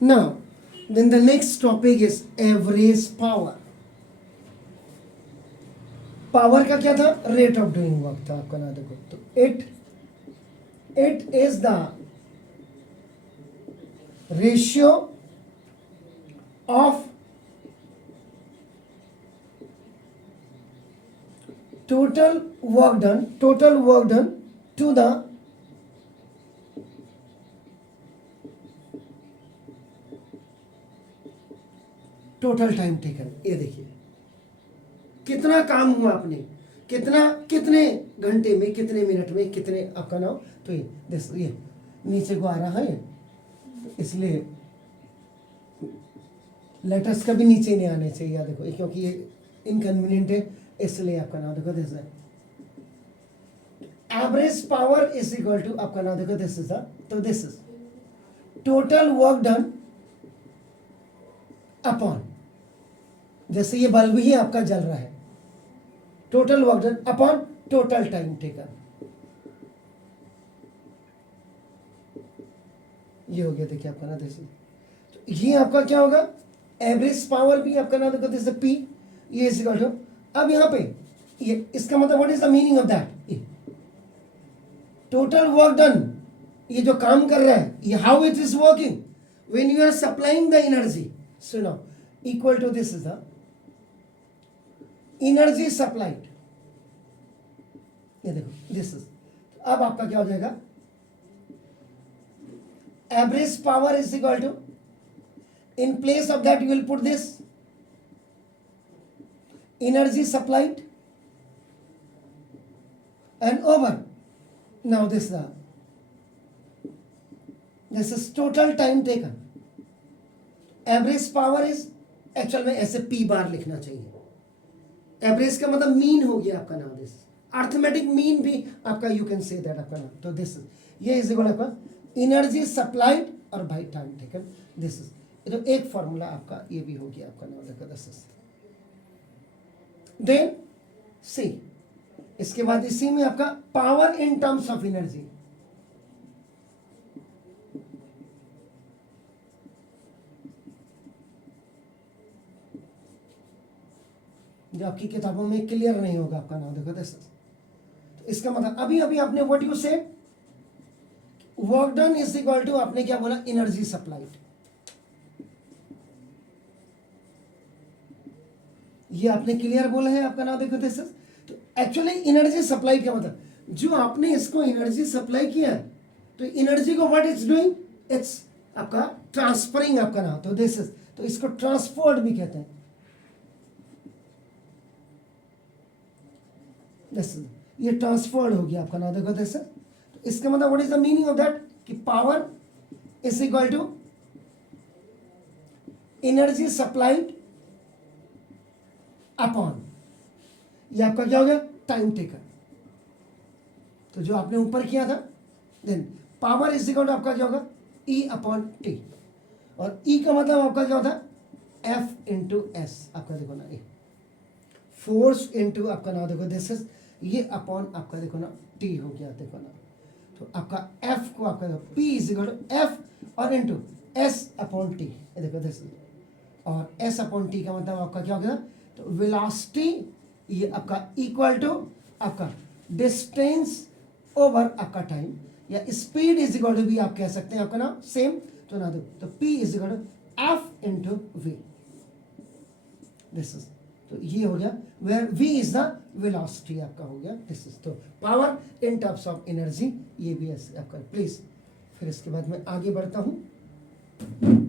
Now, then the next topic is average power. Power का क्या था? रेट ऑफ डूइंग वर्क था आपका ना, देखो तो it is the ratio of total work done to the total time taken. ये देखिए कितना काम हुआ आपने, कितने घंटे में, कितने मिनट में, कितने आपका नाम, तो ये नीचे को आ रहा है, इसलिए लेटर्स कभी नीचे नहीं आने चाहिए, देखो क्योंकि ये इनकन्वीनियंट है, इसलिए आपका नाम देखो दिस है average power is equal to आपका नाम देखो दिस इज तो this is total work done upon, जैसे ये बल्ब ही आपका जल रहा है, total work done upon total time taken, ये हो गया देखिए आपका ना दिस, तो ये आपका क्या होगा, एवरेज पावर भी आपका ना देखो दिस पी, ये इज इक्वल टू, अब यहां पे ये इसका मतलब what is the meaning of that, total work done, ये जो काम कर रहा है, ये how it is working when you are supplying the energy, so now equal to this is the energy supplied, ये देखो दिस इज, अब आपका क्या हो जाएगा, average power is equal to, in place of that you will put this energy supplied and over, now this is total time taken, average power is, actual में ऐसे P बार लिखना चाहिए, एवरेज का मतलब मीन हो गया आपका नाम, दिस अर्थमेटिक मीन भी आपका, यू कैन से दैट आपका नाम, तो दिस ये इज इक्वल आपका एनर्जी सप्लाइड और by time taken, this is, तो एक फॉर्मूला आपका ये भी हो गया आपका नाम देखो दिस इज, देन सी, इसके बाद इसी में आपका power in terms of energy, जो आपकी किताबों में क्लियर नहीं होगा आपका नाम देखो दिस, तो इसका मतलब अभी आपने what you say, work done is equal to आपने क्या बोला, एनर्जी सप्लाइड, ये आपने क्लियर बोला है आपका नाम देखो दिस, तो एक्चुअली एनर्जी सप्लाई का मतलब, जो आपने इसको एनर्जी सप्लाई किया है, तो एनर्जी को व्हाट इज डूइंग, इट्स आपका ट्रांसफरिंग आपका नाम, तो दिस इज, तो इसको ट्रांसफर्ड भी कहते हैं, दिस ये ट्रांसफर्ड हो गया आपका नाम देखो दिस, तो इसका मतलब what is the meaning of that, कि power is equal to energy supplied upon, ये आपका क्या हो गया, टाइम टेकन, तो जो आपने ऊपर किया था, then power is equal to आपका क्या होगा, ई अपॉन टी, और ई का मतलब आपका क्या होता है, एफ इंटू एस, आपका देखो ना ये फोर्स इंटू आपका ना देखो दिस इज, ये अपॉन आपका देखो ना टी हो गया देखो ना, तो आपका एफ को आपका P is equal to F और इंटू एस अपॉन टी, ये देखो दिस, और एस अपॉन टी का मतलब आपका क्या हो गया, तो वेलोसिटी ये आपका इक्वल टू आपका डिस्टेंस ओवर आपका टाइम, या स्पीड इज इक्वल टू भी आप कह सकते हैं आपका ना सेम, तो ना दो, तो P is equal to F into V, this is, तो ये हो गया, where V is the velocity आपका हो गया, दिस इज, तो power in terms of energy, ये भी आपका प्लीज, फिर इसके बाद मैं आगे बढ़ता हूँ।